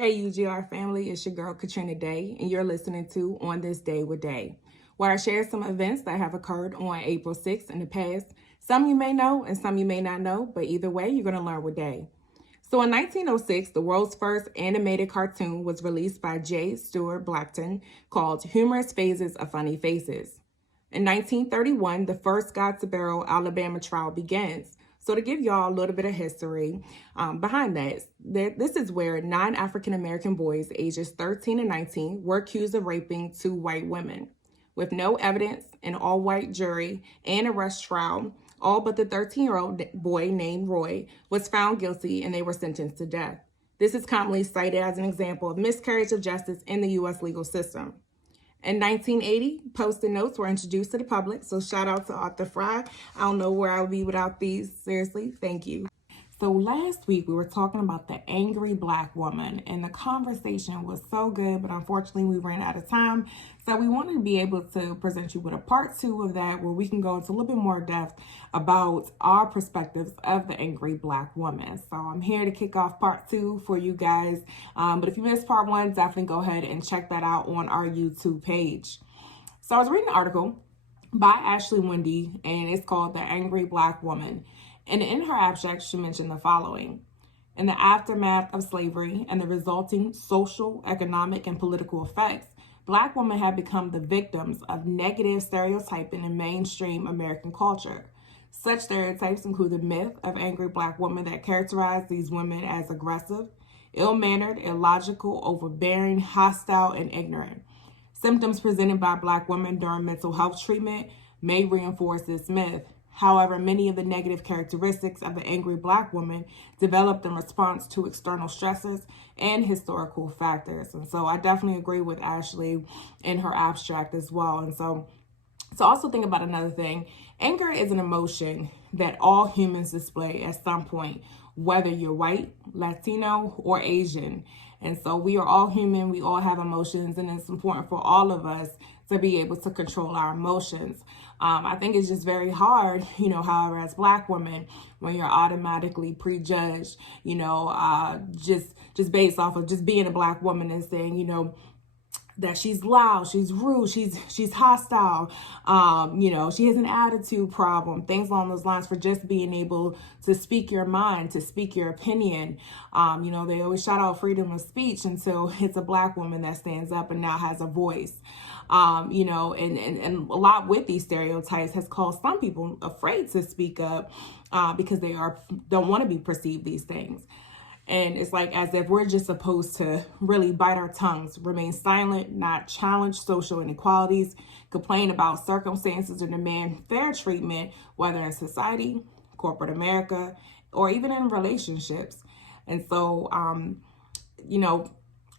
Hey UGR family, it's your girl Catrina Day, and you're listening to On This Day with Day, where I share some events that have occurred on April 6th in the past. Some you may know and some you may not know, but either way, you're going to learn with Day. So in 1906, the world's first animated cartoon was released by J. Stuart Blackton called Humorous Phases of Funny Faces. In 1931, the first Scottsboro, Alabama trial begins. So to give y'all a little bit of history behind that, this is where 9 African-American boys ages 13 and 19 were accused of raping 2 white women. With no evidence, an all-white jury and arrest trial, all but the 13-year-old boy named Roy was found guilty and they were sentenced to death. This is commonly cited as an example of miscarriage of justice in the U.S. legal system. In 1980, Post-it notes were introduced to the public, so shout out to Arthur Fry. I don't know where I would be without these. Seriously, thank you. So last week we were talking about the angry Black woman, and the conversation was so good, but unfortunately we ran out of time. So we wanted to be able to present you with a part 2 of that, where we can go into a little bit more depth about our perspectives of the angry Black woman. So I'm here to kick off part 2 for you guys. But if you missed part 1, definitely go ahead and check that out on our YouTube page. So I was reading an article by Ashley Wendy, and it's called The Angry Black Woman. And in her abstract, she mentioned the following. In the aftermath of slavery and the resulting social, economic, and political effects, Black women have become the victims of negative stereotyping in mainstream American culture. Such stereotypes include the myth of angry Black women that characterize these women as aggressive, ill-mannered, illogical, overbearing, hostile, and ignorant. Symptoms presented by Black women during mental health treatment may reinforce this myth. However, many of the negative characteristics of the angry Black woman developed in response to external stresses and historical factors. And so I definitely agree with Ashley in her abstract as well. And so also think about another thing. Anger is an emotion that all humans display at some point, whether you're white, Latino, or Asian. And so we are all human, we all have emotions, and it's important for all of us to be able to control our emotions. I think it's just very hard, however, as Black women, when you're automatically prejudged, just based off of just being a Black woman and saying, that she's loud, she's rude, she's hostile, she has an attitude problem, things along those lines, for just being able to speak your mind, to speak your opinion. They always shout out freedom of speech until it's a Black woman that stands up and now has a voice. And a lot with these stereotypes has caused some people afraid to speak up because they don't want to be perceived these things. And it's like as if we're just supposed to really bite our tongues, remain silent, not challenge social inequalities, complain about circumstances, or demand fair treatment, whether in society, corporate America, or even in relationships. And so,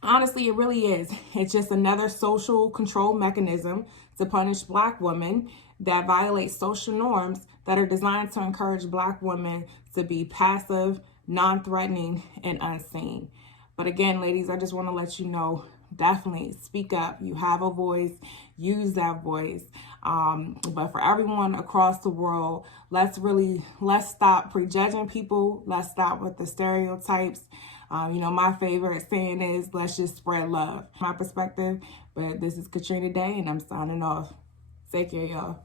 honestly, it really is. It's just another social control mechanism to punish Black women that violate social norms that are designed to encourage Black women to be passive, non-threatening, and unseen. But again, ladies, I just want to let you know, definitely speak up. You have a voice, use that voice. But for everyone across the world, let's stop prejudging people. Let's stop with the stereotypes. My favorite saying is, let's just spread love. My perspective, but this is Catrina Day, and I'm signing off. Take care, y'all.